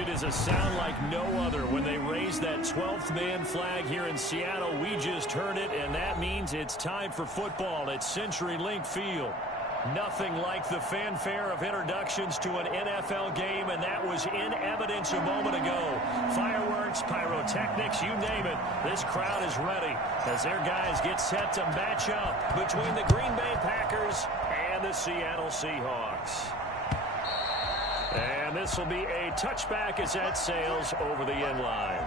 It is a sound like no other when they raise that 12th man flag here in Seattle. We just heard it, and that means it's time for football at CenturyLink Field. Nothing like the fanfare of introductions to an NFL game, and that was in evidence a moment ago. Fireworks, pyrotechnics, you name it. This crowd is ready as their guys get set to match up between the Green Bay Packers and the Seattle Seahawks. And this will be a touchback as that sails over the end line.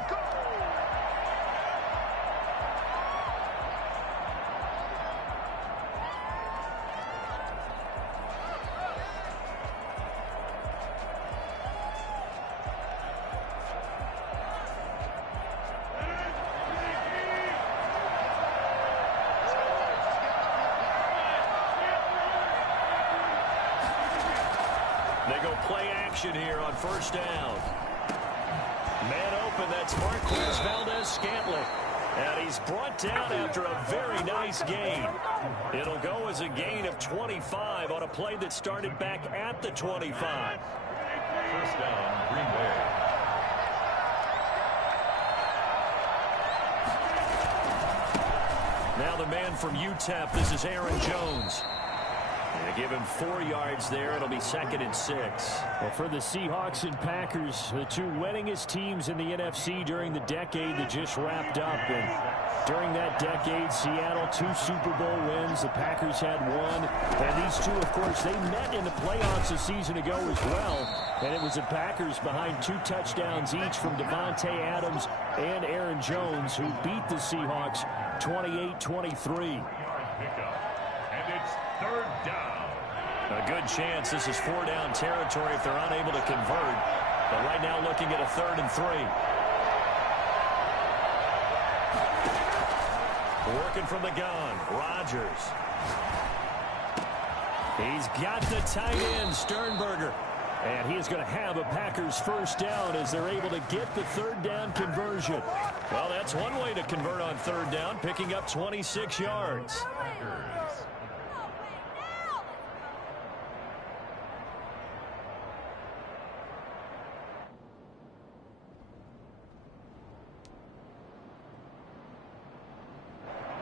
They go play action here on first down. Man open, that's Marquez Valdez-Scantling. And he's brought down after a very nice gain. It'll go as a gain of 25 on a play that started back at the 25. First down, Green Bay. Now the man from UTEP, this is Aaron Jones. They give him 4 yards there. It'll be 2nd and 6. Well, for the Seahawks and Packers, the two winningest teams in the NFC during the decade that just wrapped up. And during that decade, Seattle 2 Super Bowl wins. The Packers had 1. And these two, of course, they met in the playoffs a season ago as well. And it was the Packers behind 2 touchdowns each from Devontae Adams and Aaron Jones who beat the Seahawks 28-23. And it's 3rd down. A good chance this is 4-down territory if they're unable to convert. But right now looking at a 3rd and 3. Working from the gun, Rodgers. He's got the tight end, Sternberger. And he is going to have a Packers first down as they're able to get the 3rd down conversion. Well, that's one way to convert on 3rd down, picking up 26 yards.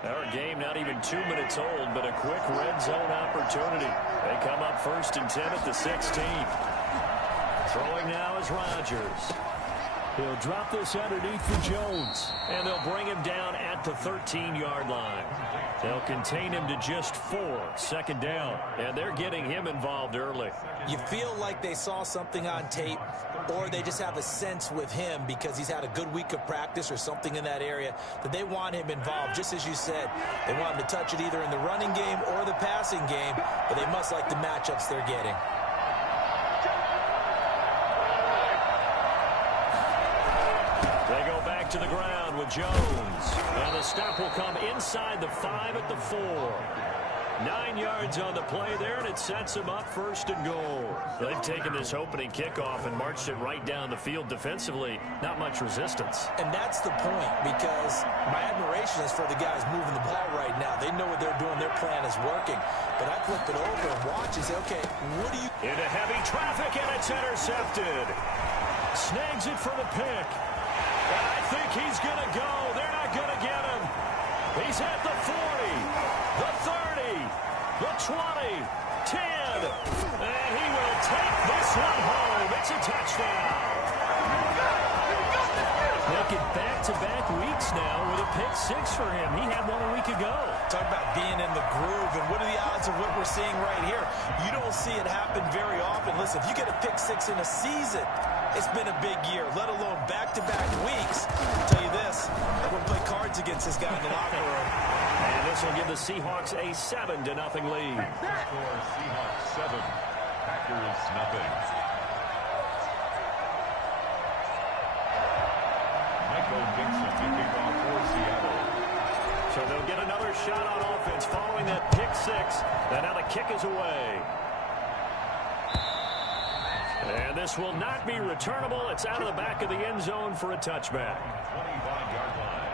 Our game not even 2 minutes old, but a quick red zone opportunity. They come up 1st and 10 at the 16. Throwing now is Rodgers. He'll drop this underneath for Jones. And they'll bring him down at the 13-yard line. They'll contain him to just 4, 2nd down. And they're getting him involved early. You feel like they saw something on tape, or they just have a sense with him because he's had a good week of practice or something in that area that they want him involved. Just as you said, they want him to touch it either in the running game or the passing game, but they must like the matchups they're getting. They go back to the ground with Jones. And the stop will come inside the 5 at the 4. 9 yards on the play there, and it sets them up 1st and goal. They've taken this opening kickoff and marched it right down the field defensively. Not much resistance. And that's the point, because my admiration is for the guys moving the ball right now. They know what they're doing. Their plan is working. But I flip it over and watch and say, okay, what do you... Into heavy traffic, and it's intercepted. Snags it for the pick. And I think he's going to go. They're not going to get him. He's at the 40, the 30, the 20, 10. And he will take this one home. It's a touchdown. Make it back-to-back weeks now with a pick 6 for him. He had one a week ago. Talk about being in the groove, and what are the odds of what we're seeing right here? You don't see it happen very often. Listen, if you get a pick 6 in a season, it's been a big year, let alone back-to-back weeks. I'll tell you this, I wouldn't play cards against this guy in the locker room. And this will give the Seahawks a 7-0 lead. Score Seahawks 7, Packers nothing. Michael Dixon to kick off for Seattle. So they'll get another shot on offense following that pick 6. And now the kick is away. And this will not be returnable. It's out of the back of the end zone for a touchback. 25-yard line.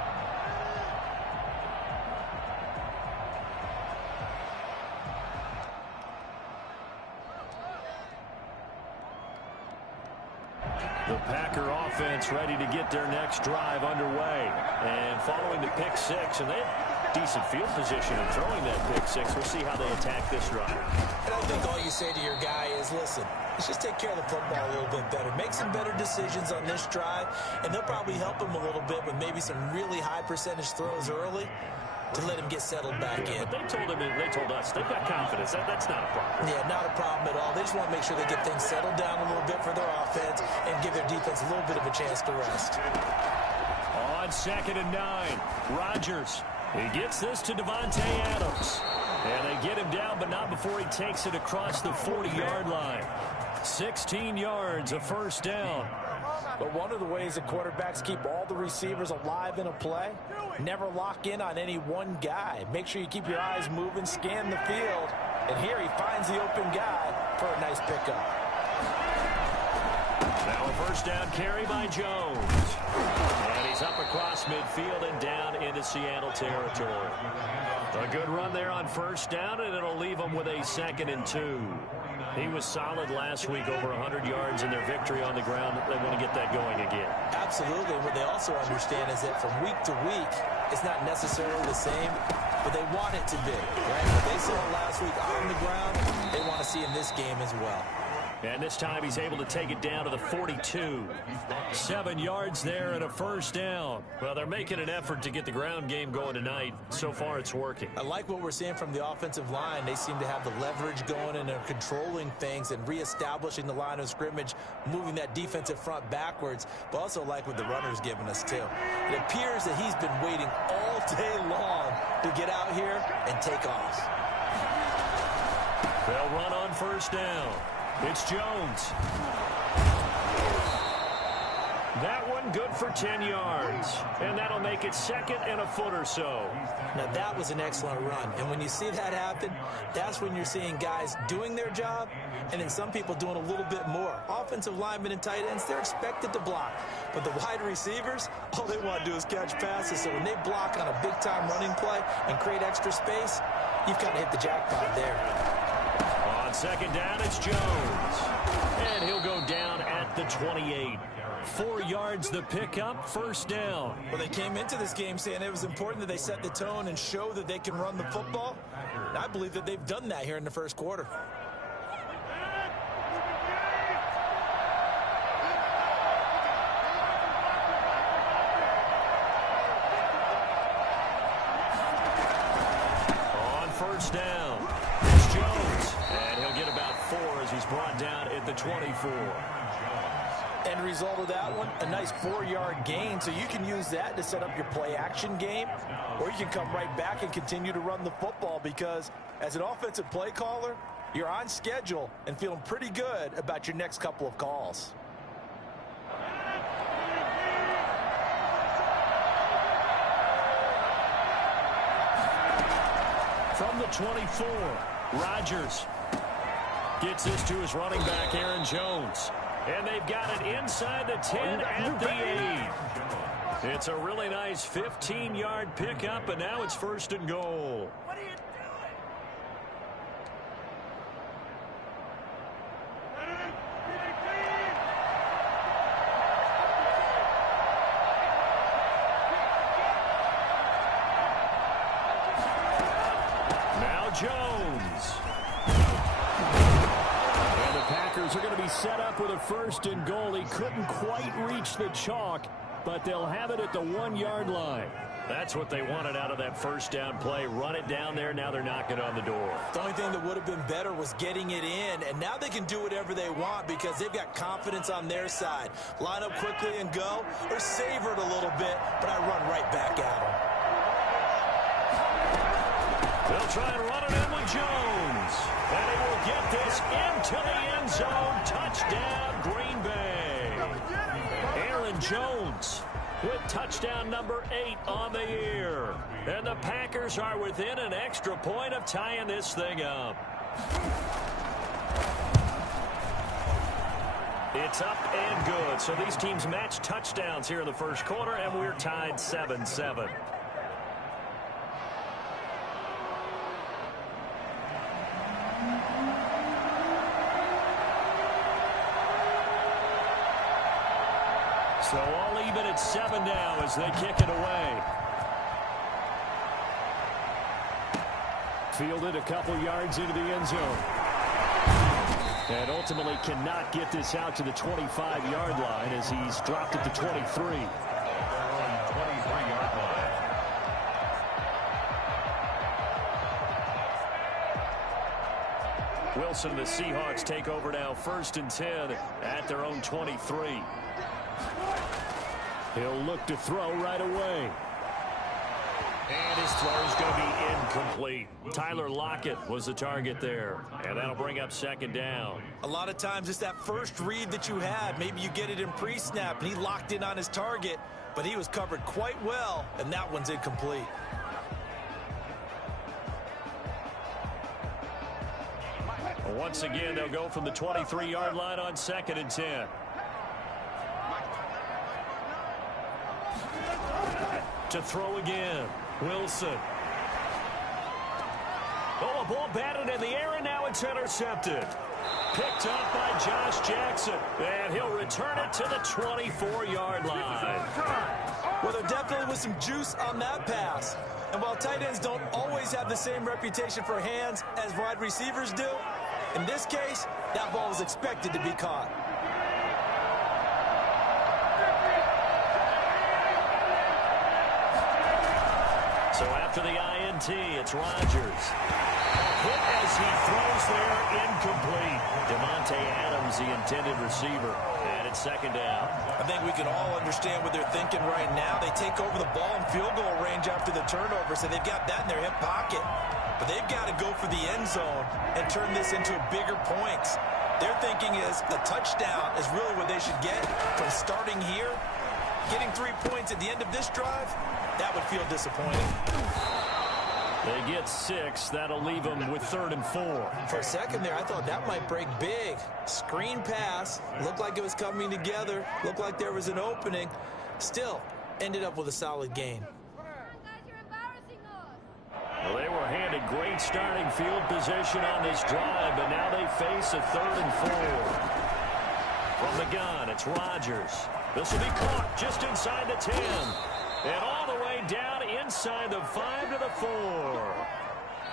The Packer offense ready to get their next drive underway. And following the pick six, and they had decent field position in throwing that pick six. We'll see how they attack this drive. And I think all you say to your guy is, listen, let's just take care of the football a little bit better. Make some better decisions on this drive, and they'll probably help him a little bit with maybe some really high percentage throws early to let him get settled back in. But they told us they've got confidence. That's not a problem. Yeah, not a problem at all. They just want to make sure they get things settled down a little bit for their offense and give their defense a little bit of a chance to rest. On 2nd and 9, Rodgers. He gets this to Devontae Adams. And they get him down, but not before he takes it across the 40-yard line. 16 yards, a first down. But one of the ways that quarterbacks keep all the receivers alive in a play, never lock in on any one guy. Make sure you keep your eyes moving, scan the field. And here he finds the open guy for a nice pickup. Now a first down carry by Jones. And he's up across midfield and down into Seattle territory. A good run there on first down, and it'll leave him with a 2nd and 2. He was solid last week, over 100 yards in their victory on the ground. They want to get that going again. Absolutely. What they also understand is that from week to week, it's not necessarily the same, but they want it to be, right? What they saw last week on the ground, they want to see in this game as well. And this time he's able to take it down to the 42. 7 yards there and a first down. Well, they're making an effort to get the ground game going tonight. So far, it's working. I like what we're seeing from the offensive line. They seem to have the leverage going, and they're controlling things and reestablishing the line of scrimmage, moving that defensive front backwards, but also like what the runner's giving us, too. It appears that he's been waiting all day long to get out here and take off. They'll run on first down. It's Jones. That one good for 10 yards. And that'll make it 2nd and a foot or so. Now, that was an excellent run. And when you see that happen, that's when you're seeing guys doing their job and then some people doing a little bit more. Offensive linemen and tight ends, they're expected to block. But the wide receivers, all they want to do is catch passes. So when they block on a big-time running play and create extra space, you've kind of hit the jackpot there. On 2nd down, it's Jones. And he'll go down at the 28. 4 yards the pickup, first down. Well, they came into this game saying it was important that they set the tone and show that they can run the football. And I believe that they've done that here in the first quarter. On first down, it's Jones. And he'll get about 4 as he's brought down at the 24. End result of that one, a nice 4-yard gain. So you can use that to set up your play-action game, or you can come right back and continue to run the football because as an offensive play caller, you're on schedule and feeling pretty good about your next couple of calls. From the 24, Rodgers gets this to his running back, Aaron Jones. And they've got it inside the 10 at the 8. It's a really nice 15-yard pickup, and now it's 1st and goal. What are you doing? Now Jones. Are going to be set up with a 1st and goal. He couldn't quite reach the chalk, but they'll have it at the 1-yard line. That's what they wanted out of that first down play. Run it down there. Now they're knocking on the door. The only thing that would have been better was getting it in, and now they can do whatever they want because they've got confidence on their side. Line up quickly and go, or savor it a little bit, but I run right back at them. They'll try and run it in with Jones. And he will get this into the end zone. Touchdown, Green Bay. Aaron Jones with touchdown number 8 on the year. And the Packers are within an extra point of tying this thing up. It's up and good. So these teams match touchdowns here in the first quarter, and we're tied 7-7. So all even at 7 now as they kick it away. Fielded a couple yards into the end zone. And ultimately cannot get this out to the 25-yard line as he's dropped at the 23. 23-yard line. Wilson and the Seahawks take over now, 1st and 10 at their own 23. He'll look to throw right away. And his throw is going to be incomplete. Tyler Lockett was the target there. And that'll bring up 2nd down. A lot of times it's that first read that you had. Maybe you get it in pre-snap, and he locked in on his target, but he was covered quite well, and that one's incomplete. Once again, they'll go from the 23-yard line on 2nd and 10. To throw again, Wilson. Oh, a ball batted in the air, and now it's intercepted. Picked up by Josh Jackson, and he'll return it to the 24-yard line. Well, there definitely was some juice on that pass. And while tight ends don't always have the same reputation for hands as wide receivers do, in this case, that ball was expected to be caught. So after the INT, it's Rodgers. Hit as he throws there, incomplete. Devontae Adams, the intended receiver. And it's 2nd down. I think we can all understand what they're thinking right now. They take over the ball in field goal range after the turnover, so they've got that in their hip pocket. But they've got to go for the end zone and turn this into bigger points. Their thinking is a touchdown is really what they should get from starting here. Getting 3 points at the end of this drive, that would feel disappointing. They get 6. That'll leave them with 3rd and 4. For a second there, I thought that might break big. Screen pass. Looked like it was coming together. Looked like there was an opening. Still, ended up with a solid gain. Well, they were handed great starting field position on this drive, but now they face a 3rd and 4. From the gun, it's Rodgers. This will be caught just inside the 10. And all the way down inside the 5 to the 4.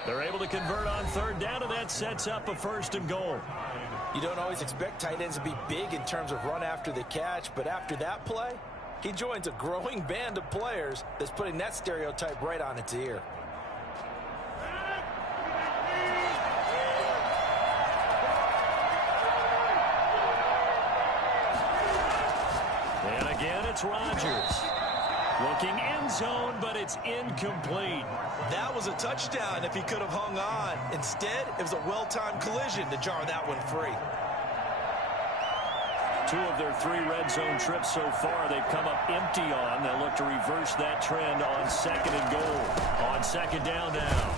They're able to convert on 3rd down, and that sets up a 1st and goal. You don't always expect tight ends to be big in terms of run after the catch, but after that play, he joins a growing band of players that's putting that stereotype right on its ear. And again, it's Rodgers. Looking end zone, but it's incomplete. That was a touchdown if he could have hung on. Instead, it was a well-timed collision to jar that one free. 2 of their 3 red zone trips so far they've come up empty on. They'll look to reverse that trend on 2nd and goal. On 2nd down now.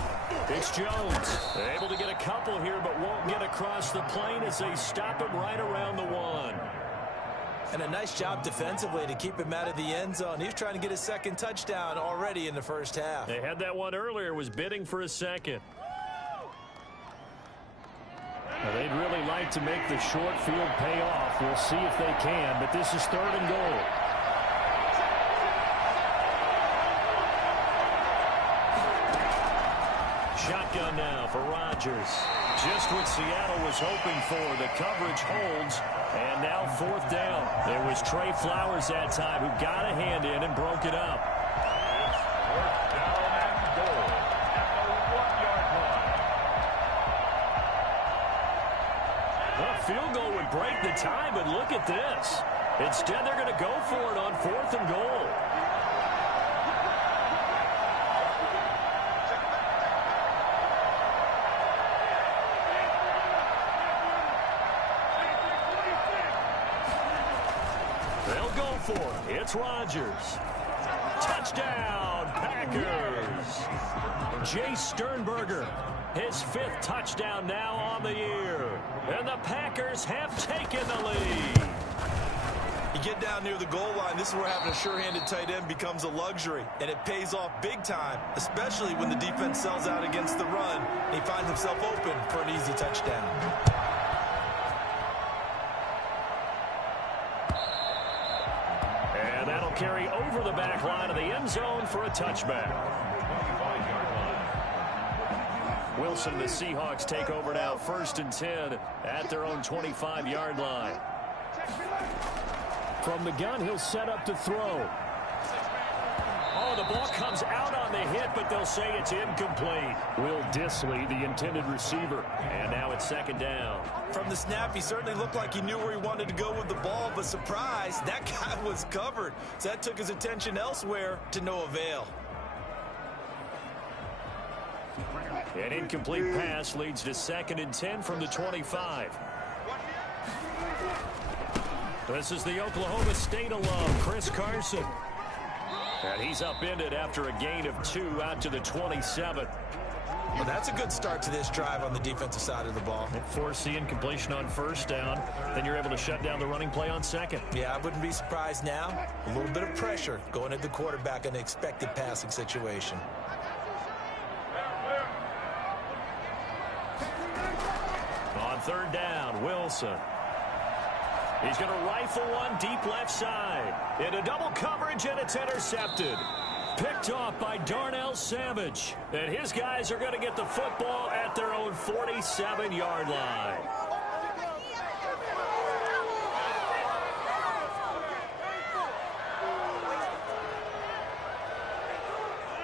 It's Jones. They're able to get a couple here, but won't get across the plane as they stop him right around the 1. And a nice job defensively to keep him out of the end zone. He was trying to get his 2nd touchdown already in the first half. They had that one earlier, was bidding for a 2nd. Now, they'd really like to make the short field pay off. We'll see if they can, but this is 3rd and goal. Shotgun now for Rodgers. Just what Seattle was hoping for. The coverage holds, and now 4th down. It was Trey Flowers that time who got a hand in and broke it up. 4th down and goal at the 1-yard line. Well, a field goal would break the tie, but look at this. Instead, they're going to go for it on 4th and goal. They'll go for it. It's Rodgers. Touchdown, Packers. Jace Sternberger, his 5th touchdown now on the year. And the Packers have taken the lead. You get down near the goal line, this is where having a sure-handed tight end becomes a luxury. And it pays off big time, especially when the defense sells out against the run. And he finds himself open for an easy touchdown. carry over the back line of the end zone for a touchback. Wilson and the Seahawks take over now, 1st and 10 at their own 25-yard line. From the gun, he'll set up to throw. Oh, the ball comes out on the hit, but they'll say it's incomplete. Will Disley, the intended receiver. And now it's 2nd down. From the snap, he certainly looked like he knew where he wanted to go with the ball, but surprise, that guy was covered. So that took his attention elsewhere to no avail. An incomplete pass leads to 2nd and 10 from the 25. This is the Oklahoma State alum, Chris Carson. And he's upended after a gain of 2 out to the 27. Well, that's a good start to this drive on the defensive side of the ball. Force the incompletion on 1st down. Then you're able to shut down the running play on 2nd. Yeah, I wouldn't be surprised now. A little bit of pressure going at the quarterback in an expected passing situation. On 3rd down, Wilson. He's going to rifle one deep left side. Into double coverage, and it's intercepted. Picked off by Darnell Savage. And his guys are going to get the football at their own 47-yard line.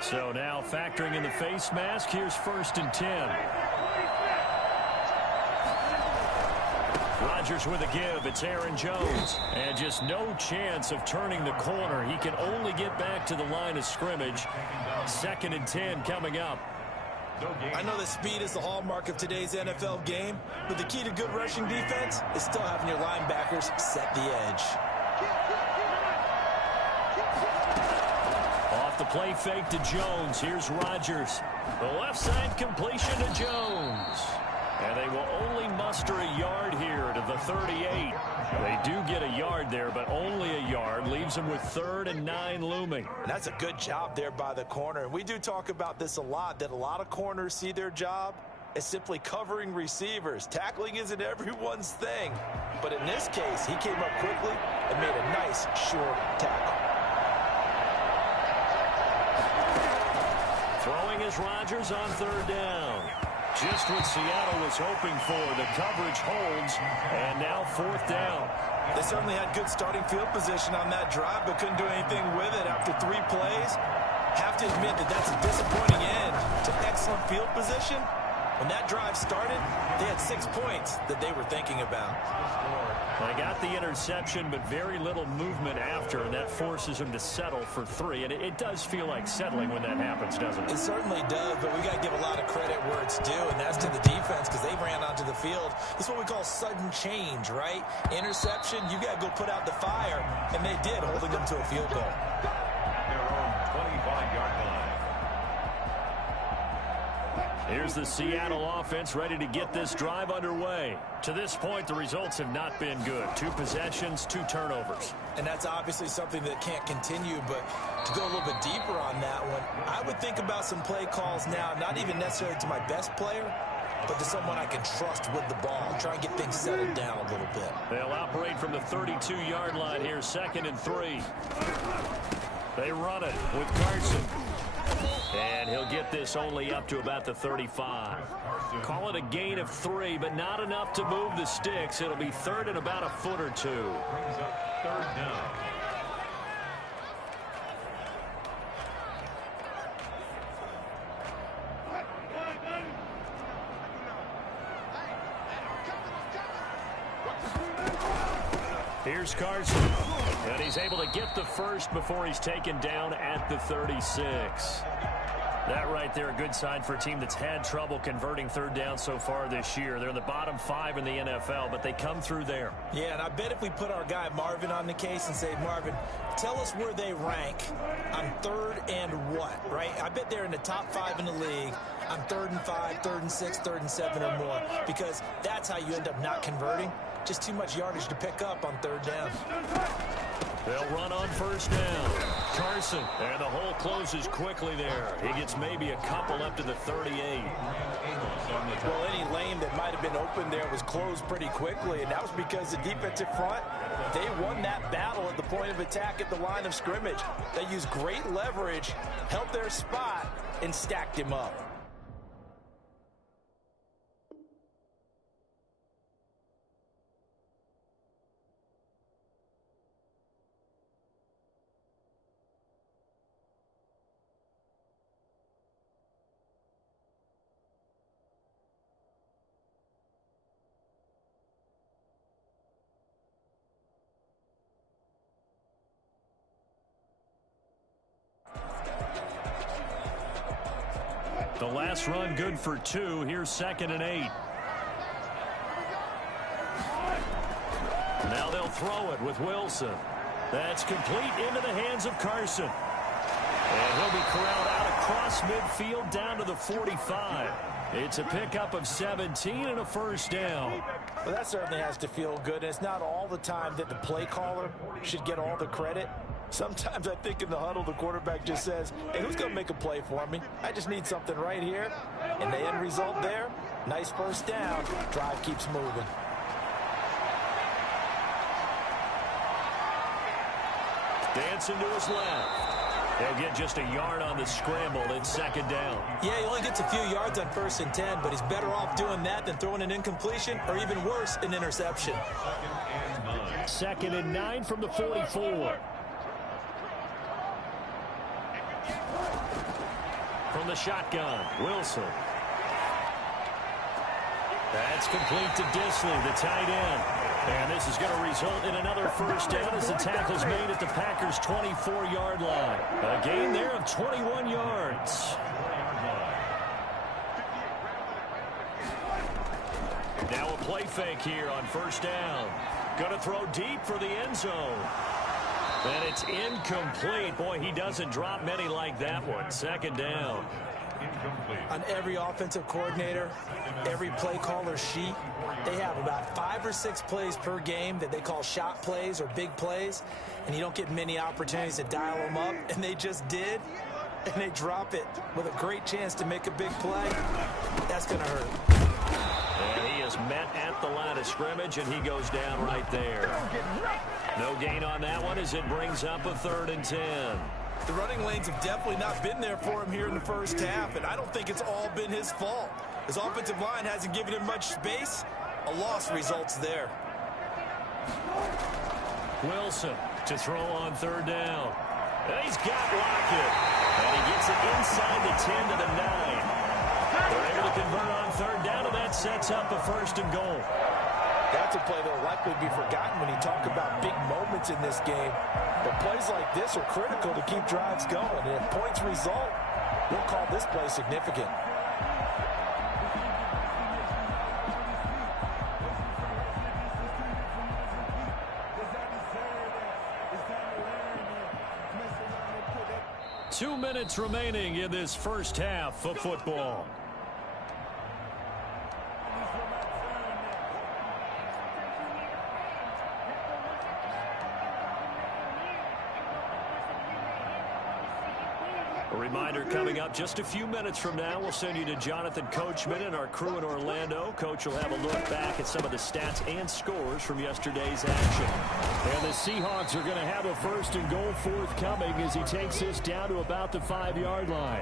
So now factoring in the face mask, here's 1st and 10. Rodgers with a give. It's Aaron Jones. And just no chance of turning the corner. He can only get back to the line of scrimmage. 2nd and 10 coming up. I know that speed is the hallmark of today's NFL game, but the key to good rushing defense is still having your linebackers set the edge. Off the play fake to Jones. Here's Rodgers. The left side completion to Jones. And they will only muster a yard here to the 38. They do get a yard there, but only a yard. Leaves them with 3rd and 9 looming. And that's a good job there by the corner. And we do talk about this a lot, that a lot of corners see their job as simply covering receivers. Tackling isn't everyone's thing. But in this case, he came up quickly and made a nice, short tackle. Throwing is Rodgers on 3rd down. Just what Seattle was hoping for. The coverage holds, and now 4th down. They certainly had good starting field position on that drive, but couldn't do anything with it after 3 plays. Have to admit that that's a disappointing end to excellent field position. When that drive started, they had 6 points that they were thinking about. They got the interception, but very little movement after, and that forces them to settle for 3. And it does feel like settling when that happens, doesn't it? It certainly does, but we got to give a lot of credit where it's due, and that's to the defense because they ran onto the field. This is what we call sudden change, right? Interception, you got to go put out the fire, and they did, holding them to a field goal. Their own 25-yard line. Here's the Seattle offense ready to get this drive underway. To this point, the results have not been good. 2 possessions, 2 turnovers. And that's obviously something that can't continue, but to go a little bit deeper on that one, I would think about some play calls now, not even necessarily to my best player, but to someone I can trust with the ball. Try and get things settled down a little bit. They'll operate from the 32-yard line here, 2nd and 3. They run it with Carson. And he'll get this only up to about the 35. Call it a gain of 3, but not enough to move the sticks. It'll be 3rd and about a foot or 2. Brings up 3rd down. Here's Carson. And he's able to get the first before he's taken down at the 36. That right there, a good sign for a team that's had trouble converting 3rd down so far this year. They're in the bottom 5 in the NFL, but they come through there. Yeah, and I bet if we put our guy Marvin on the case and say, Marvin, tell us where they rank on 3rd and what, right? I bet they're in the top 5 in the league on 3rd and 5, 3rd and 6, 3rd and 7 or more, because that's how you end up not converting. Just too much yardage to pick up on 3rd down. They'll run on first down. Carson, and the hole closes quickly there. He gets maybe a couple up to the 38. Well, any lane that might have been open there was closed pretty quickly, and that was because the defensive front, they won that battle at the point of attack at the line of scrimmage. They used great leverage, held their spot, and stacked him up. The last run good for 2. Here's 2nd and 8. Now they'll throw it with Wilson. That's complete into the hands of Carson. And he'll be corralled out across midfield down to the 45. It's a pickup of 17 and a first down. Well, that certainly has to feel good. And it's not all the time that the play caller should get all the credit. Sometimes I think in the huddle, the quarterback just says, hey, who's going to make a play for me? I just need something right here. And the end result there, nice first down. Drive keeps moving. Dancing to his left. He'll get just a yard on the scramble. It's 2nd down. Yeah, he only gets a few yards on 1st and 10, but he's better off doing that than throwing an incompletion or even worse, an interception. 2nd and 9 from the 44. From the shotgun, Wilson. That's complete to Disley, the tight end. And this is going to result in another first down as the tackle's made at the Packers' 24-yard line. A gain there of 21 yards. Now a play fake here on first down. Going to throw deep for the end zone. And it's incomplete. Boy, he doesn't drop many like that one. 2nd down. On every offensive coordinator, every play caller sheet, they have about 5 or 6 plays per game that they call shot plays or big plays, and you don't get many opportunities to dial them up, and they just did, and they drop it with a great chance to make a big play. That's going to hurt. And he is met at the line of scrimmage, and he goes down right there. No gain on that one as it brings up a 3rd and 10. The running lanes have definitely not been there for him here in the first half, and I don't think it's all been his fault. His offensive line hasn't given him much space. A loss results there. Wilson to throw on 3rd down. And he's got Lockett. And he gets it inside the 10 to the 9. They're able to convert on 3rd down, and that sets up a 1st and goal. That's a play that will likely be forgotten when you talk about big moments in this game. But plays like this are critical to keep drives going. And if points result, we'll call this play significant. Two minutes remaining in this first half of football. A reminder coming up just a few minutes from now, we'll send you to Jonathan Coachman and our crew in Orlando. Coach will have a look back at some of the stats and scores from yesterday's action. And the Seahawks are going to have a 1st and goal forthcoming as he takes this down to about the 5-yard line.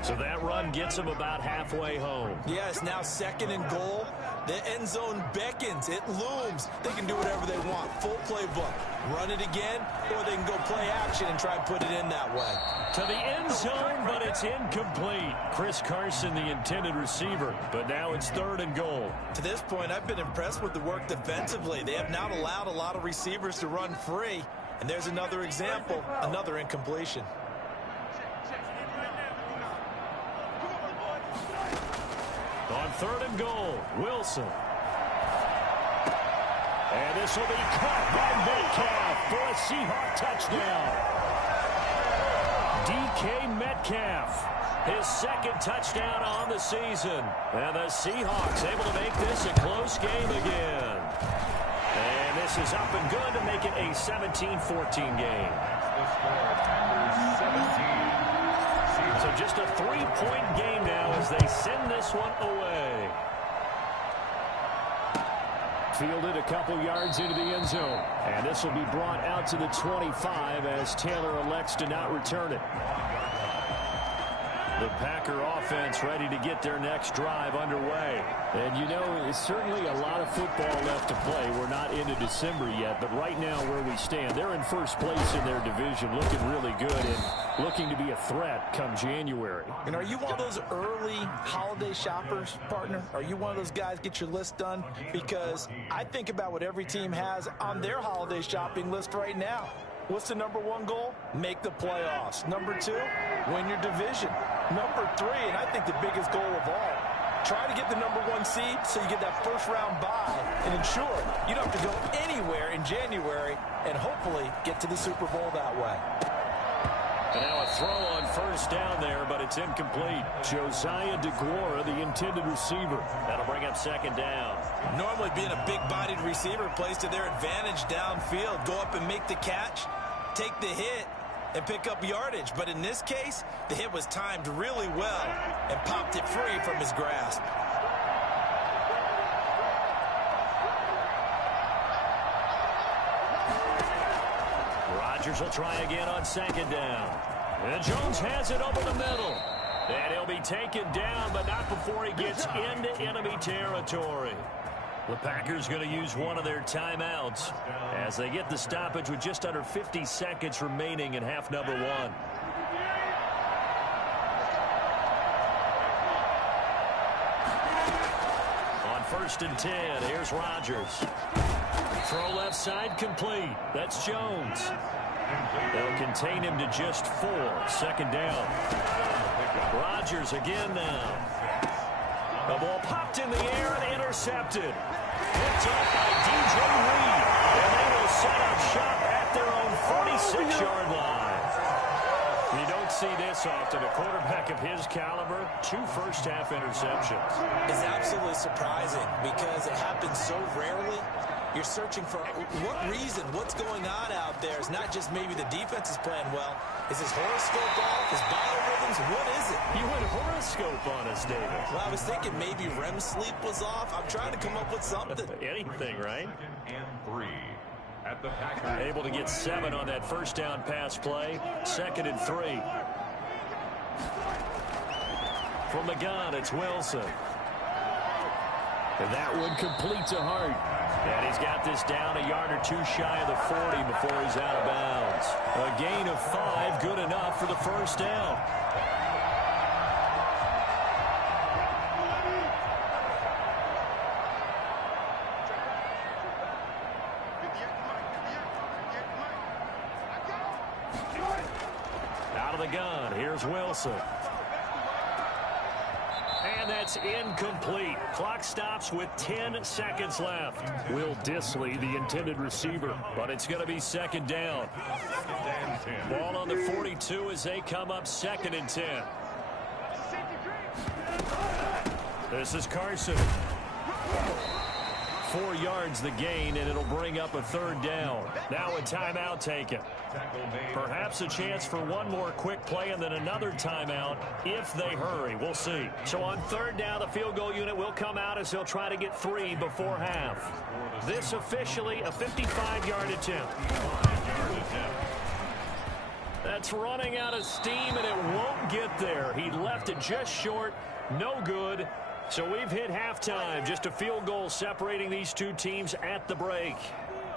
So that run gets him about halfway home. Yeah, it's now 2nd and goal. The end zone beckons. It looms. They can do whatever they want. Full playbook. Run it again, or they can go play action and try and put it in that way. To the end zone, but it's incomplete. Chris Carson, the intended receiver, but now it's 3rd and goal. To this point, I've been impressed with the work defensively. They have not allowed a lot of receivers to run free. And there's another example, another incompletion. On 3rd and goal, Wilson. And this will be caught by Metcalf for a Seahawk touchdown. DK Metcalf, his 2nd touchdown on the season. And the Seahawks able to make this a close game again. And this is up and good to make it a 17-14 game. The score, Packers 17. So just a 3-point game now as they send this one away. Fielded a couple yards into the end zone. And this will be brought out to the 25 as Taylor elects to not return it. The Packer offense ready to get their next drive underway. And, you know, it's certainly a lot of football left to play. We're not into December yet, but right now where we stand, they're in first place in their division, looking really good and looking to be a threat come January. And are you one of those early holiday shoppers, partner? Are you one of those guys get your list done? Because I think about what every team has on their holiday shopping list right now. What's the number one goal? Make the playoffs. Number two, win your division. Number three, and I think the biggest goal of all, try to get the number one seed so you get that first round bye and ensure you don't have to go anywhere in January and hopefully get to the Super Bowl that way. And now a throw on first down there, but it's incomplete. Josiah DeGuara, the intended receiver. That'll bring up second down. Normally being a big-bodied receiver plays to their advantage downfield. Go up and make the catch, take the hit, and pick up yardage. But in this case, the hit was timed really well and popped it free from his grasp. Rodgers will try again on second down. And Jones has it over the middle. And he'll be taken down, but not before he gets into enemy territory. The Packers going to use one of their timeouts as they get the stoppage with just under 50 seconds remaining in half number one. On 1st and 10, here's Rodgers. Throw left side complete. That's Jones. They'll contain him to just 4. Second down. Rodgers again now. The ball popped in the air and intercepted. Picked up by DJ Reed. And they will set up shop at their own 46-yard line. You don't see this often. A quarterback of his caliber, 2 first-half interceptions. It's absolutely surprising because it happens so rarely. You're searching for what reason, what's going on out there. It's not just maybe the defense is playing well. Is his horoscope off? His biorhythms? What is it? You went horoscope on us, David. Well, I was thinking maybe REM sleep was off. I'm trying to come up with something. Anything, right? And 3 at the Packers. Able to get 7 on that first down pass play. 2nd and 3. From the gun, it's Wilson. And that one complete to Hart. And he's got this down a yard or 2 shy of the 40 before he's out of bounds. A gain of 5, good enough for the first down. Out of the gun, here's Wilson. And that's incomplete. Clock stops with 10 seconds left. Will Dissly, the intended receiver, but it's going to be 2nd down. Ball on the 42 as they come up 2nd and 10. This is Carson. 4 yards the gain, and it'll bring up a 3rd down. Now a timeout taken. Perhaps a chance for one more quick play and then another timeout if they hurry. We'll see. So on 3rd down, the field goal unit will come out as they'll try to get 3 before half. This officially a 55-yard attempt. That's running out of steam, and it won't get there. He left it just short. No good. So we've hit halftime. Just a field goal separating these two teams at the break.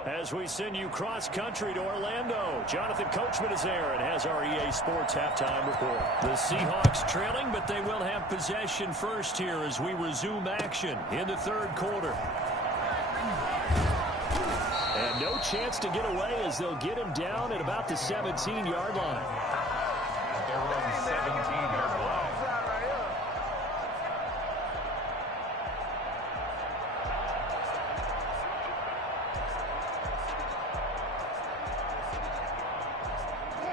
As we send you cross-country to Orlando, Jonathan Coachman is there and has our EA Sports halftime report. The Seahawks trailing, but they will have possession first here as we resume action in the 3rd quarter. And no chance to get away as they'll get him down at about the 17-yard line. They're on 17-yard line.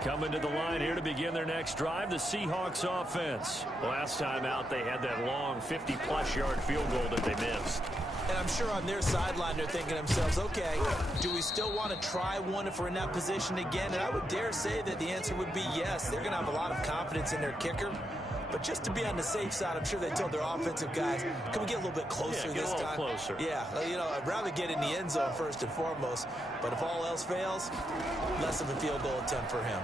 Coming to the line here to begin their next drive, the Seahawks offense. Last time out, they had that long 50-plus yard field goal that they missed. And I'm sure on their sideline they're thinking to themselves, okay, do we still want to try one if we're in that position again? And I would dare say that the answer would be yes. They're going to have a lot of confidence in their kicker. But just to be on the safe side, I'm sure they told their offensive guys, can we get a little bit closer this time? Closer. Yeah, you know, I'd rather get in the end zone first and foremost. But if all else fails, less of a field goal attempt for him.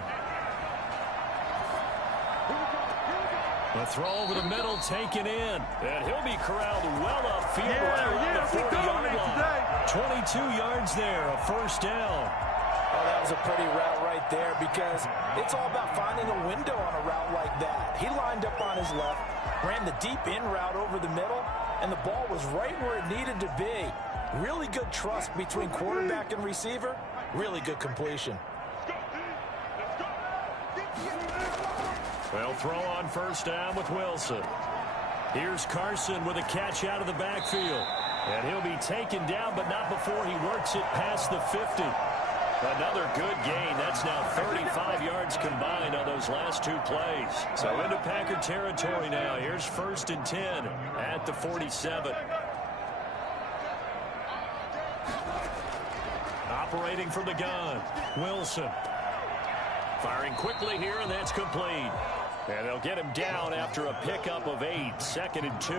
The throw over the middle taken in. And he'll be corralled well upfield right around the 40-yard line. 22 yards there, a first down. Oh, that was a pretty route right there because it's all about finding a window on a route like that. He lined up on his left, ran the deep in route over the middle, and the ball was right where it needed to be. Really good trust between quarterback and receiver. Really good completion. They'll throw on first down with Wilson. Here's Carson with a catch out of the backfield. And he'll be taken down, but not before he works it past the 50. Another good gain. That's now 35 yards combined on those last two plays. So into Packer territory now. Here's 1st and 10 at the 47. Operating from the gun, Wilson. Firing quickly here, and that's complete. And they'll get him down after a pickup of 8, 2nd and 2.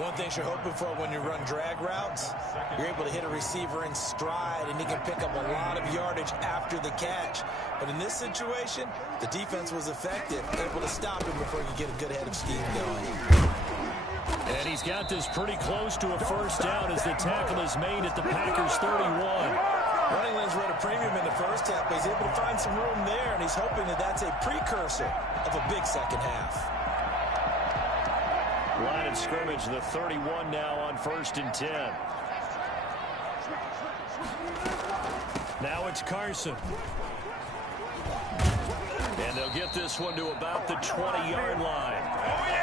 One thing you're hoping for when you run drag routes, you're able to hit a receiver in stride, and he can pick up a lot of yardage after the catch. But in this situation, the defense was effective, able to stop him before he could get a good head of steam going. And he's got this pretty close to a first down as the tackle is made at the Packers' 31. Running lanes were at a premium in the first half, but he's able to find some room there, and he's hoping that that's a precursor of a big second half. Line of scrimmage, the 31 now on 1st and 10. Now it's Carson. And they'll get this one to about the 20-yard line.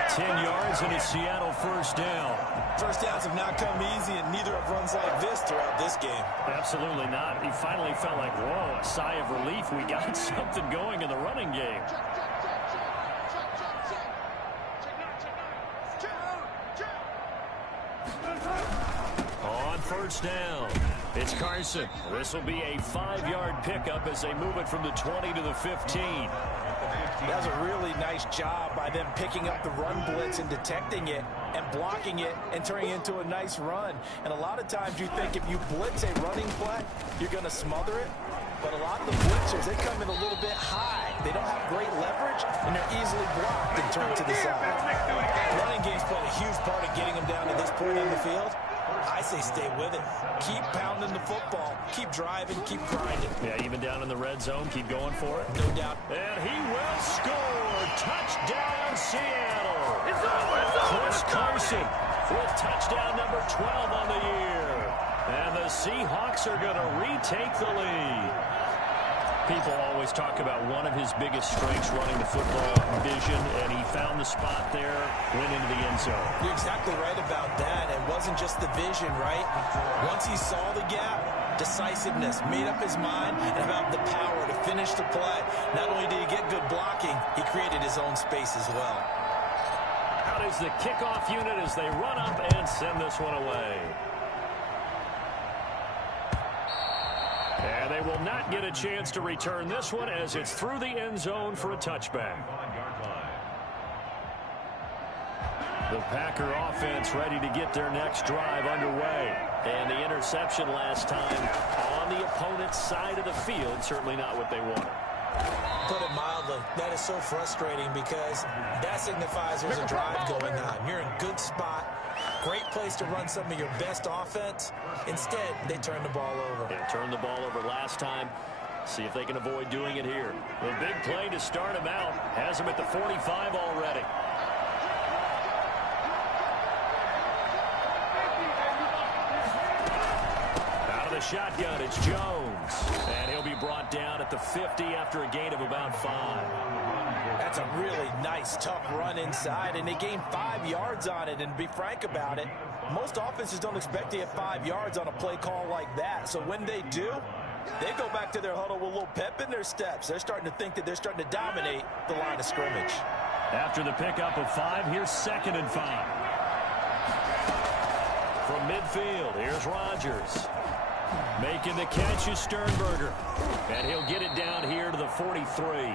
10 yards and a Seattle first down. First downs have not come easy, and neither have runs like this throughout this game. Absolutely not. He finally felt like, whoa, a sigh of relief. We got something going in the running game. On first down, it's Carson. This will be a 5-yard pickup as they move it from the 20 to the 15. That was a really nice job by them picking up the run blitz and detecting it and blocking it and turning it into a nice run. And a lot of times you think if you blitz a running play, you're going to smother it. But a lot of the blitzers, they come in a little bit high. They don't have great leverage, and they're easily blocked and turned to the side. Running game's played a huge part of getting them down to this point in the field. I say stay with it. Keep pounding the football. Keep driving. Keep grinding. Yeah, even down in the red zone, keep going for it. No doubt. And he will score. Touchdown, Seattle. Chris Carson with touchdown number 12 on the year. And the Seahawks are going to retake the lead. People always talk about one of his biggest strengths running the football, vision, and he found the spot there, went into the end zone. You're exactly right about that. It wasn't just the vision, right? Once he saw the gap, decisiveness, made up his mind, and about the power to finish the play. Not only did he get good blocking, he created his own space as well. Out is the kickoff unit as they run up and send this one away. And they will not get a chance to return this one as it's through the end zone for a touchback. The Packer offense ready to get their next drive underway. And the interception last time on the opponent's side of the field, certainly not what they wanted. Put it mildly, that is so frustrating because that signifies there's a drive going on. You're in a good spot. Great place to run some of your best offense. Instead, they turn the ball over. Yeah, turned the ball over last time. See if they can avoid doing it here. The big play to start him out. Has him at the 45 already. Out of the shotgun, it's Jones. And he'll be brought down at the 50 after a gain of about 5. That's a really nice, tough run inside, and they gained 5 yards on it. And to be frank about it, most offenses don't expect to get 5 yards on a play call like that. So when they do, they go back to their huddle with a little pep in their steps. They're starting to think that they're starting to dominate the line of scrimmage. After the pickup of 5, here's 2nd and 5. From midfield, here's Rodgers. Making the catch is Sternberger. And he'll get it down here to the 43.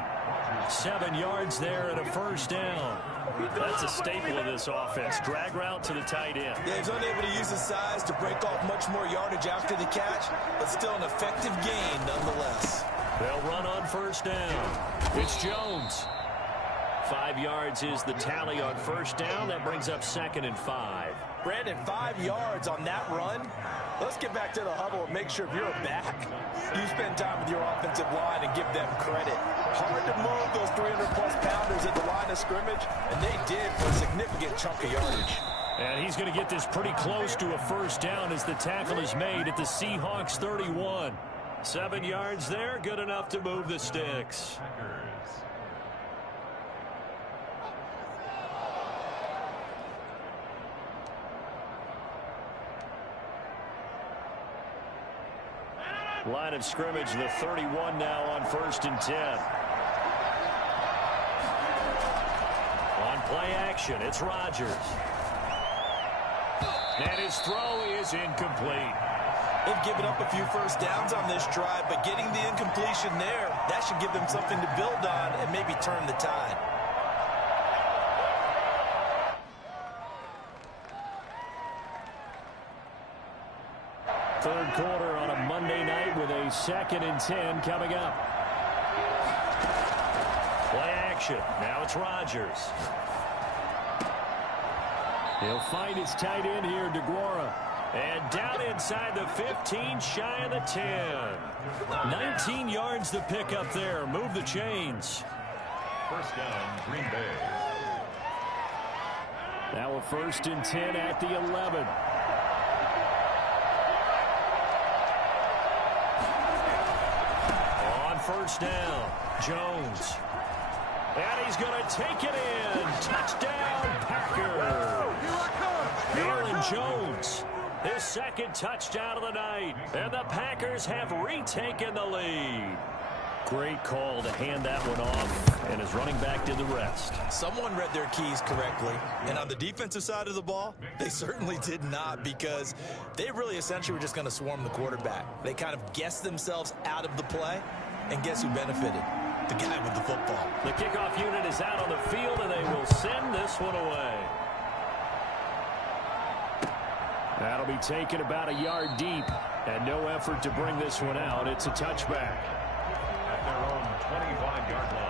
7 yards there and a first down. That's a staple of this offense. Drag route to the tight end. Yeah, he's unable to use his size to break off much more yardage after the catch, but still an effective gain nonetheless. They'll run on first down. It's Jones. 5 yards is the tally on first down. That brings up 2nd and 5. Brandon, 5 yards on that run. Let's get back to the huddle and make sure if you're a back, you spend time with your offensive line and give them credit. Hard to move those 300-plus pounders at the line of scrimmage, and they did for a significant chunk of yardage. And he's going to get this pretty close to a first down as the tackle is made at the Seahawks 31. 7 yards there, good enough to move the sticks. Line of scrimmage, the 31 now on 1st and 10. On play action, it's Rodgers. And his throw is incomplete. They've given up a few first downs on this drive, but getting the incompletion there, that should give them something to build on and maybe turn the tide. Third quarter on a Monday night with a 2nd and 10 coming up. Play action. Now it's Rodgers. He'll find his tight end here, DeGuara. And down inside the 15, shy of the 10. 19 yards to pick up there. Move the chains. First down, Green Bay. Now a 1st and 10 at the 11. On first down, Jones. And he's going to take it in. Touchdown, Packers. Aaron Jones, his 2nd touchdown of the night. And the Packers have retaken the lead. Great call to hand that one off, and his running back did the rest. Someone read their keys correctly, and on the defensive side of the ball, they certainly did not, because they really essentially were just going to swarm the quarterback. They kind of guessed themselves out of the play, and guess who benefited? The guy with the football. The kickoff unit is out on the field, and they will send this one away. That'll be taken about a yard deep, and no effort to bring this one out. It's a touchback. At their own 25-yard line.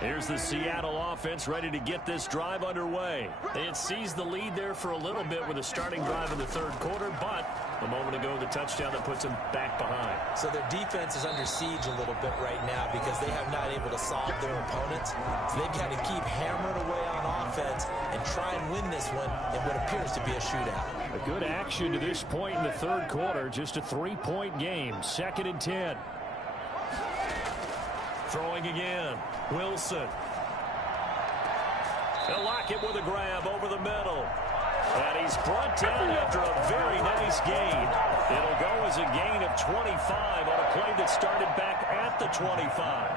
Here's the Seattle offense ready to get this drive underway. They had seized the lead there for a little bit with a starting drive in the third quarter, but a moment ago the touchdown that puts them back behind. So their defense is under siege a little bit right now because they have not able to solve their opponents. So they've got to keep hammering away on offense and try and win this one in what appears to be a shootout. A good action to this point in the third quarter. Just a 3-point game. 2nd and 10. Throwing again. Wilson. They'll lock it with a grab over the middle. And he's brought down after a very nice gain. It'll go as a gain of 25 on a play that started back at the 25.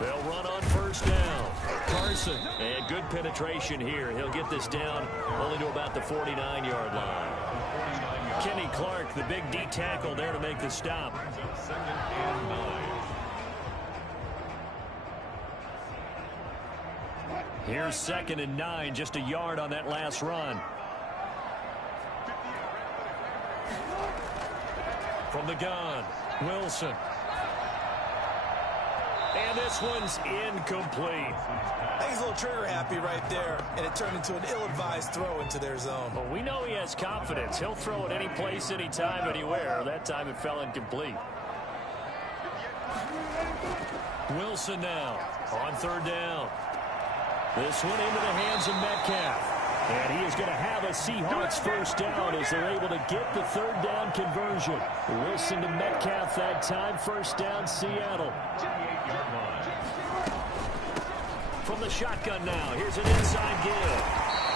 They'll run on first down. Carson. And good penetration here. He'll get this down only to about the 49-yard line. Kenny Clark, the big D tackle there to make the stop. Here's 2nd and 9, just a yard on that last run. From the gun, Wilson. And this one's incomplete. I think he's a little trigger happy right there, and it turned into an ill-advised throw into their zone. Well, we know he has confidence. He'll throw it any place, anytime, anywhere. That time it fell incomplete. Wilson now on third down. This one into the hands of Metcalf. And he is going to have a Seahawks first down as they're able to get the third down conversion. Wilson to Metcalf that time. First down, Seattle. From the shotgun now, here's an inside give.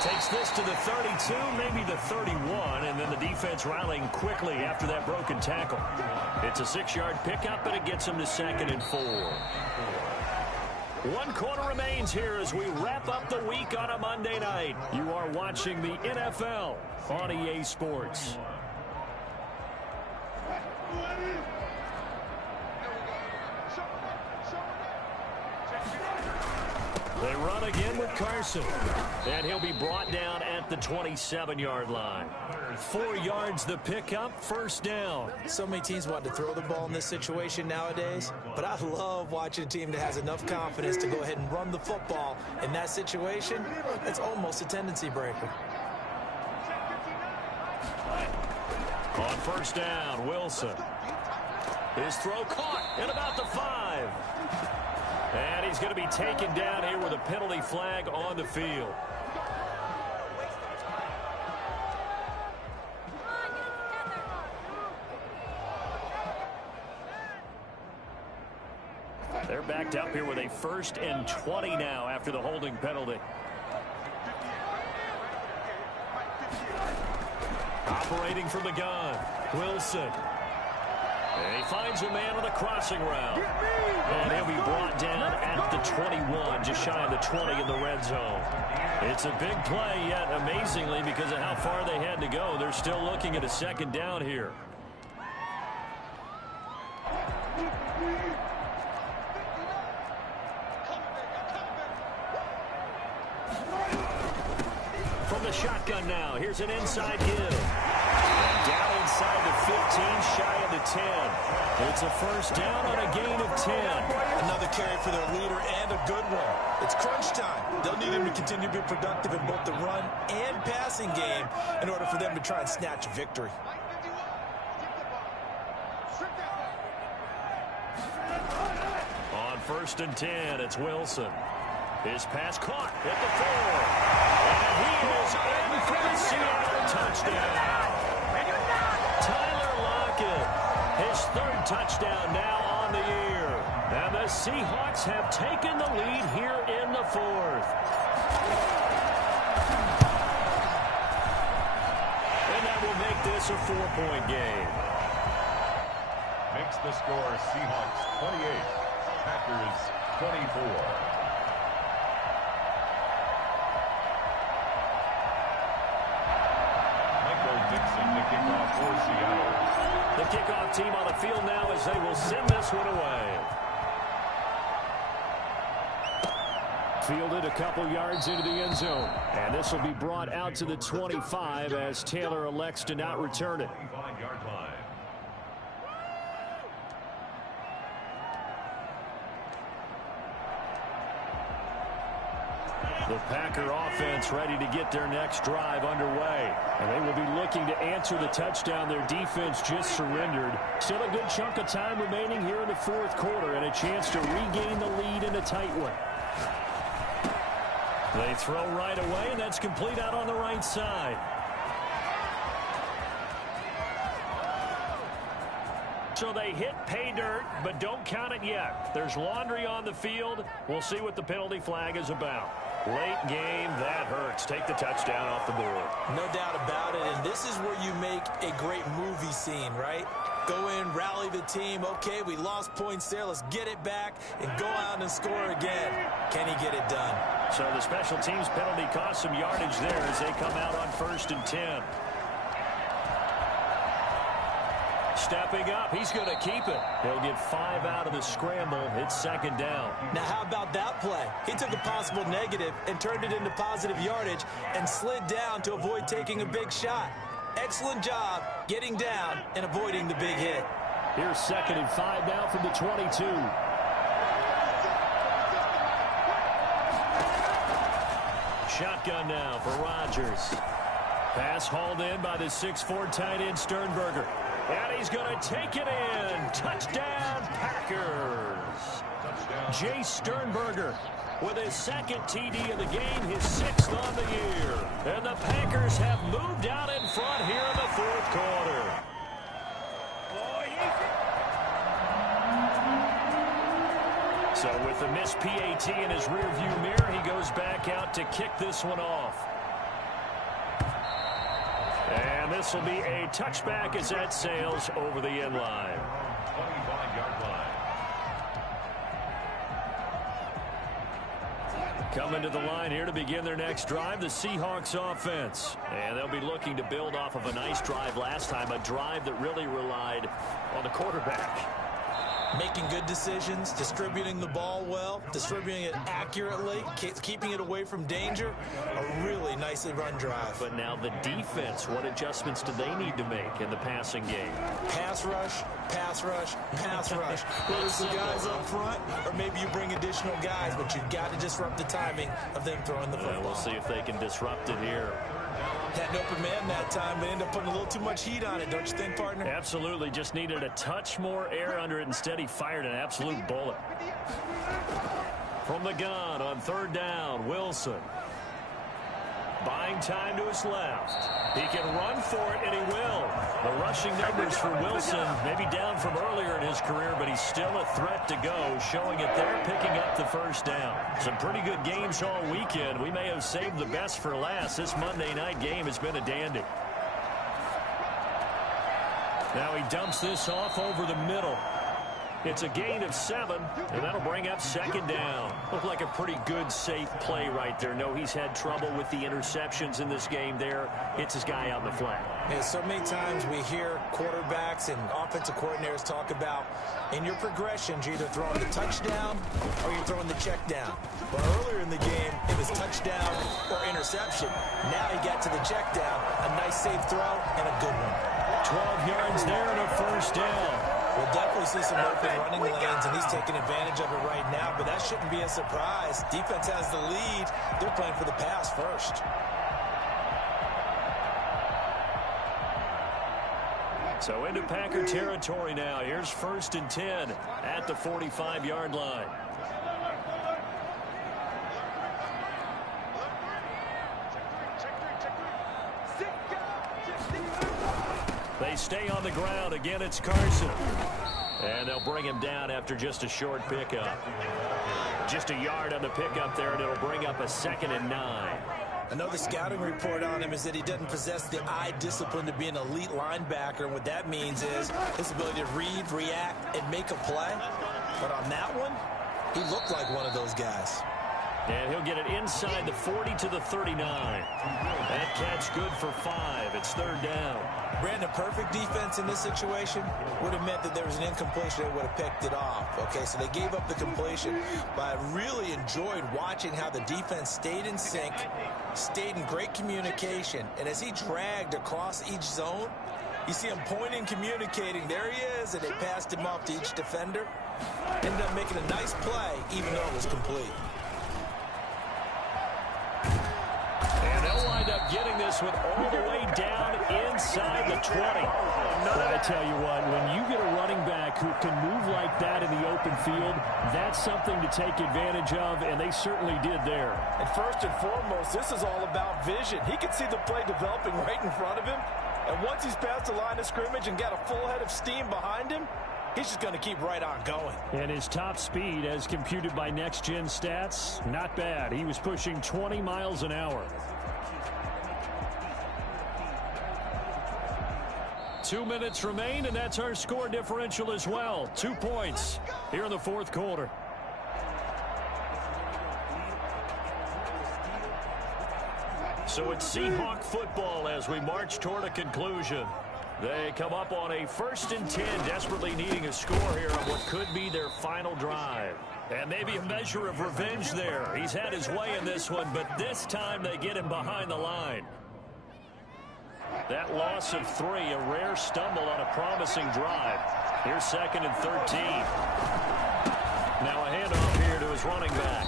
Takes this to the 32, maybe the 31, and then the defense rallying quickly after that broken tackle. It's a 6-yard pickup, but it gets him to 2nd and 4. 1 quarter remains here as we wrap up the week on a Monday night. You are watching the NFL on EA Sports. They run again with Carson. And he'll be brought down at the 27-yard line. 4 yards the pickup, 1st down. So many teams want to throw the ball in this situation nowadays, but I love watching a team that has enough confidence to go ahead and run the football. In that situation, it's almost a tendency breaker. On 1st down, Wilson. His throw caught at about the 5. And he's going to be taken down here with a penalty flag on the field. They're backed up here with a 1st and 20 now after the holding penalty. Operating from the gun, Wilson. And he finds a man on the crossing route. And he'll be brought down at the 21, just shy of the 20 in the red zone. It's a big play, yet amazingly, because of how far they had to go, they're still looking at a 2nd down here. From the shotgun now, here's an inside give. Down inside the 15, shy of the 10. It's a 1st down on a gain of 10. Another carry for their leader and a good one. It's crunch time. They'll need him to continue to be productive in both the run and passing game in order for them to try and snatch a victory. On 1st and 10, it's Wilson. His pass caught at the 4. And he is in for the Seattle touchdown. His 3rd touchdown now on the year. And the Seahawks have taken the lead here in the 4th. And that will make this a 4-point game. Makes the score Seahawks 28, Packers 24. Dixon to kick off for Seattle. The kickoff team on the field now as they will send this one away. Fielded a couple yards into the end zone. And this will be brought out to the 25 as Taylor elects to not return it. 25-yard line. The Packer offense ready to get their next drive underway. And they will be looking to answer the touchdown their defense just surrendered. Still a good chunk of time remaining here in the 4th quarter and a chance to regain the lead in a tight one. They throw right away, and that's complete out on the right side. So they hit pay dirt, but don't count it yet. There's laundry on the field. We'll see what the penalty flag is about. Late game, that hurts. Take the touchdown off the board. No doubt about it, and this is where you make a great movie scene, right? Go in, rally the team. Okay, we lost points there. Let's get it back and go out and score again. Can he get it done? So the special teams penalty cost some yardage there as they come out on 1st and 10. Stepping up, he's going to keep it. He'll get 5 out of the scramble. It's 2nd down. Now, how about that play? He took a possible negative and turned it into positive yardage and slid down to avoid taking a big shot. Excellent job getting down and avoiding the big hit. Here's 2nd and 5 now from the 22. Shotgun now for Rodgers. Pass hauled in by the 6'4" tight end Sternberger. And he's going to take it in. Touchdown, Packers. Jay Sternberger with his 2nd TD of the game, his 6th on the year. And the Packers have moved out in front here in the 4th quarter. So with the missed PAT in his rearview mirror, he goes back out to kick this one off. And this will be a touchback as that sails over the end line. 25-yard line. Coming to the line here to begin their next drive, the Seahawks offense. And they'll be looking to build off of a nice drive last time, a drive that really relied on the quarterback. Making good decisions, distributing the ball well, distributing it accurately, keeping it away from danger. A really nicely run drive. But now the defense, what adjustments do they need to make in the passing game? Pass rush, pass rush, pass rush. Whether it's the guys up front or maybe you bring additional guys, but you've got to disrupt the timing of them throwing the football. We'll see if they can disrupt it here. Had an open man that time, but ended up putting a little too much heat on it, don't you think, partner? Absolutely. Just needed a touch more air under it. Instead, he fired an absolute bullet. From the gun on third down, Wilson. Buying time to his left. He can run for it, and he will. The rushing numbers for Wilson, maybe down from earlier in his career, but he's still a threat to go, showing it there, picking up the first down. Some pretty good games all weekend. We may have saved the best for last. This Monday night game has been a dandy. Now he dumps this off over the middle. It's a gain of 7, and that'll bring up second down. Looked like a pretty good, safe play right there. No, he's had trouble with the interceptions in this game there. Hits his guy out in the flat. Yeah, so many times we hear quarterbacks and offensive coordinators talk about in your progressions, you're either throwing the touchdown or you're throwing the check down. But earlier in the game, it was touchdown or interception. Now he got to the check down. A nice, safe throw and a good one. 12 yards there and a first down. We'll definitely see some open running lanes, and he's taking advantage of it right now, but that shouldn't be a surprise. Defense has the lead. They're playing for the pass first. So into Packer territory now. Here's 1st and 10 at the 45-yard line. They stay on the ground. Again, it's Carson. And they'll bring him down after just a short pickup. Just a yard on the pickup there, and it'll bring up a 2nd and 9. Another scouting report on him is that he doesn't possess the eye discipline to be an elite linebacker. And what that means is his ability to read, react, and make a play. But on that one, he looked like one of those guys. And he'll get it inside the 40 to the 39. That catch good for 5. It's 3rd down. Brandon, perfect defense in this situation would have meant that there was an incompletion. They would have picked it off. Okay, so they gave up the completion. But I really enjoyed watching how the defense stayed in sync, stayed in great communication. And as he dragged across each zone, you see him pointing, communicating. There he is, and they passed him off to each defender. Ended up making a nice play, even though it was complete. And they'll wind up getting this one all the way down inside the 20. But I tell you what, when you get a running back who can move like that in the open field, that's something to take advantage of, and they certainly did there. And first and foremost, this is all about vision. He can see the play developing right in front of him, and once he's past the line of scrimmage and got a full head of steam behind him, he's just going to keep right on going. And his top speed, as computed by Next Gen Stats, not bad. He was pushing 20 miles an hour. 2 minutes remain, and that's our score differential as well. 2 points here in the 4th quarter. So it's Seahawk football as we march toward a conclusion. They come up on a 1st and 10, desperately needing a score here on what could be their final drive. And maybe a measure of revenge there. He's had his way in this one, but this time they get him behind the line. That loss of 3, a rare stumble on a promising drive. Here's 2nd and 13. Now a handoff here to his running back.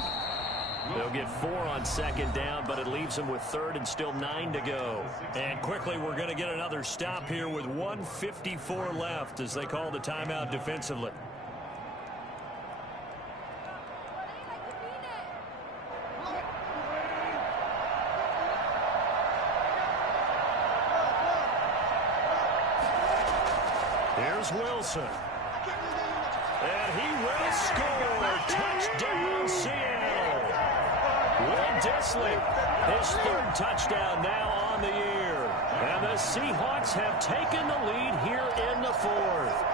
They'll get 4 on 2nd down, but it leaves them with 3rd and still 9 to go. And quickly, we're going to get another stop here with 1:54 left as they call the timeout defensively. Here's Wilson. And he will score. Touchdown, Seattle. Will Dissly, his third touchdown now on the year. And the Seahawks have taken the lead here in the fourth.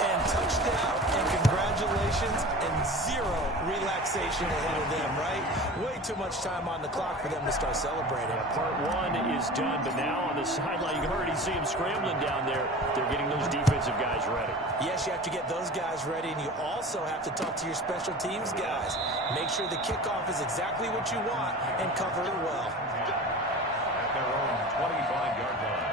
And touchdown, and congratulations, and zero relaxation ahead of them, right? Way too much time on the clock for them to start celebrating. Part one is done, but now on the sideline, you can already see him scrambling down there. They're getting those defensive guys ready. Yes, you have to get those guys ready, and you also have to talk to your special teams guys. Make sure the kickoff is exactly what you want and cover it well. At their own 25-yard line.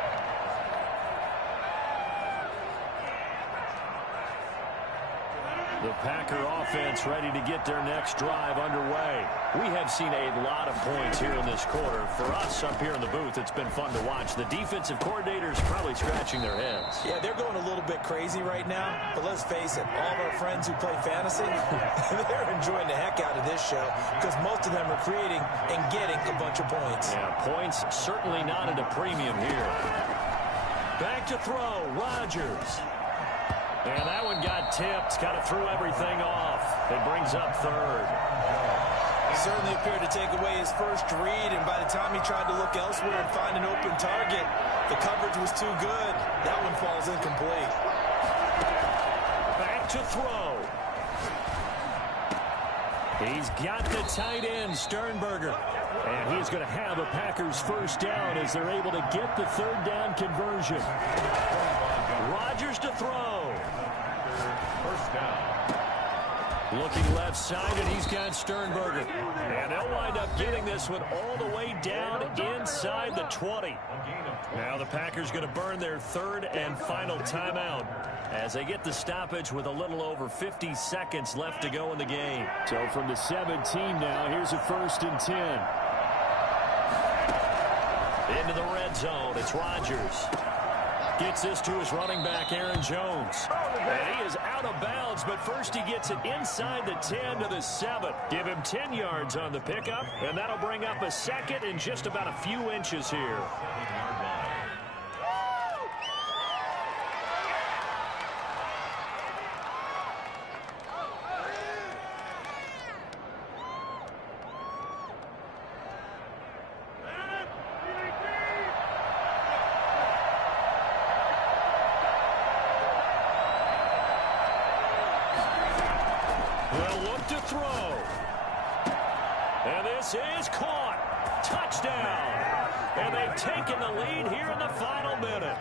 The Packer offense ready to get their next drive underway. We have seen a lot of points here in this quarter. For us up here in the booth, it's been fun to watch. The defensive coordinators probably scratching their heads. Yeah, they're going a little bit crazy right now, but let's face it, all of our friends who play fantasy, they're enjoying the heck out of this show because most of them are creating and getting a bunch of points. Yeah, points certainly not at a premium here. Back to throw, Rodgers. And that one got tipped, kind of threw everything off. It brings up third. Certainly appeared to take away his first read, and by the time he tried to look elsewhere and find an open target, the coverage was too good. That one falls incomplete. Back to throw. He's got the tight end, Sternberger. And he's going to have a Packers first down as they're able to get the third down conversion. Rodgers to throw. First down. Looking left side, and he's got Sternberger. And they'll wind up getting this one all the way down inside the 20. Now the Packers going to burn their third and final timeout as they get the stoppage with a little over 50 seconds left to go in the game. So from the 17 now, here's a 1st and 10. Into the red zone, it's Rodgers. Gets this to his running back, Aaron Jones. And he is out of bounds, but first he gets it inside the 10 to the 7. Give him 10 yards on the pickup, and that'll bring up a second in just about a few inches here. Throw. And this is caught. Touchdown. And they've taken the lead here in the final minute.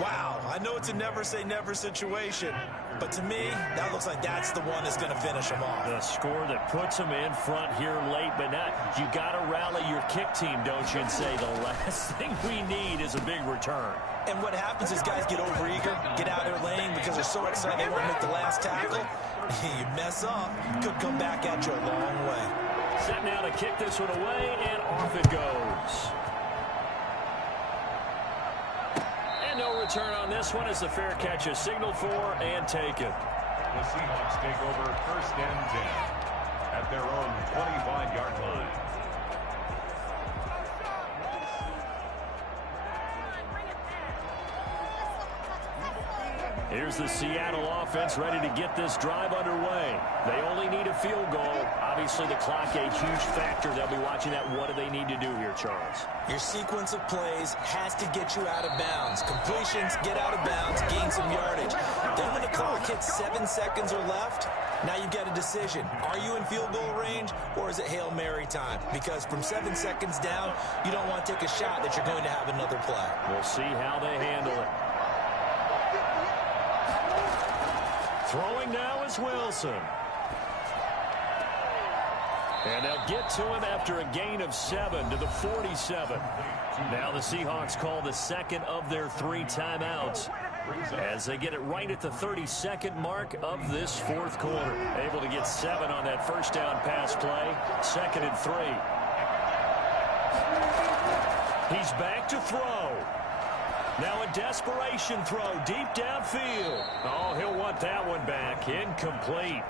Wow, I know it's a never-say-never situation, but to me, that looks like that's the one that's going to finish them off. The score that puts them in front here late, but not. You got to rally your kick team, don't you, and say the last thing we need is a big return. And what happens is guys get overeager, get out of their lane because they're so excited they want to make the last tackle. You mess up, could come back at you a long way. Set now to kick this one away, and off it goes. And no return on this one as the fair catch is signaled for and taken. The Seahawks take over 1st and 10 at their own 25-yard line. Here's the Seattle offense ready to get this drive underway. They only need a field goal. Obviously, the clock a huge factor. They'll be watching that. What do they need to do here, Charles? Your sequence of plays has to get you out of bounds. Completions, get out of bounds, gain some yardage. Then when the clock hits 7 seconds or left, now you've got a decision. Are you in field goal range, or is it Hail Mary time? Because from 7 seconds down, you don't want to take a shot that you're going to have another play. We'll see how they handle it. Throwing now is Wilson. And they'll get to him after a gain of 7 to the 47. Now the Seahawks call the second of their 3 timeouts as they get it right at the 32nd mark of this fourth quarter. Able to get 7 on that first down pass play. 2nd and 3. He's back to throw. Now a desperation throw deep downfield. Oh, he'll want that one back. Incomplete.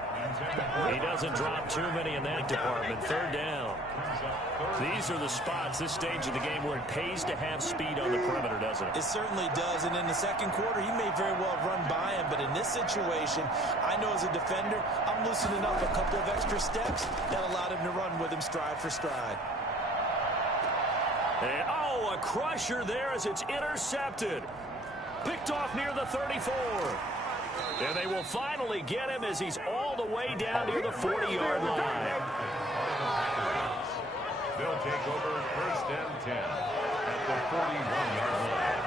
He doesn't drop too many in that department. Third down. These are the spots, this stage of the game, where it pays to have speed on the perimeter, doesn't it? It certainly does, and in the second quarter, he may very well run by him, but in this situation, I know as a defender, I'm loosening up a couple of extra steps that allowed him to run with him stride for stride. And, oh, a crusher there as it's intercepted. Picked off near the 34. And they will finally get him as he's all the way down near the 40-yard line. They'll take over first and 10 at the 41-yard line.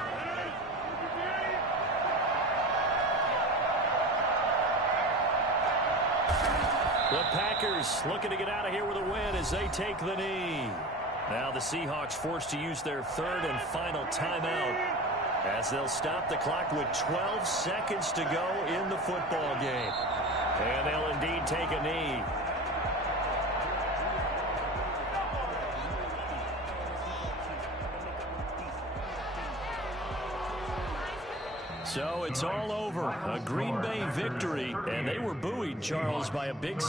The Packers looking to get out of here with a win as they take the knee. Now the Seahawks forced to use their third and final timeout as they'll stop the clock with 12 seconds to go in the football game. And they'll indeed take a knee. So it's all over. A Green Bay victory, and they were buoyed, Charles, by a big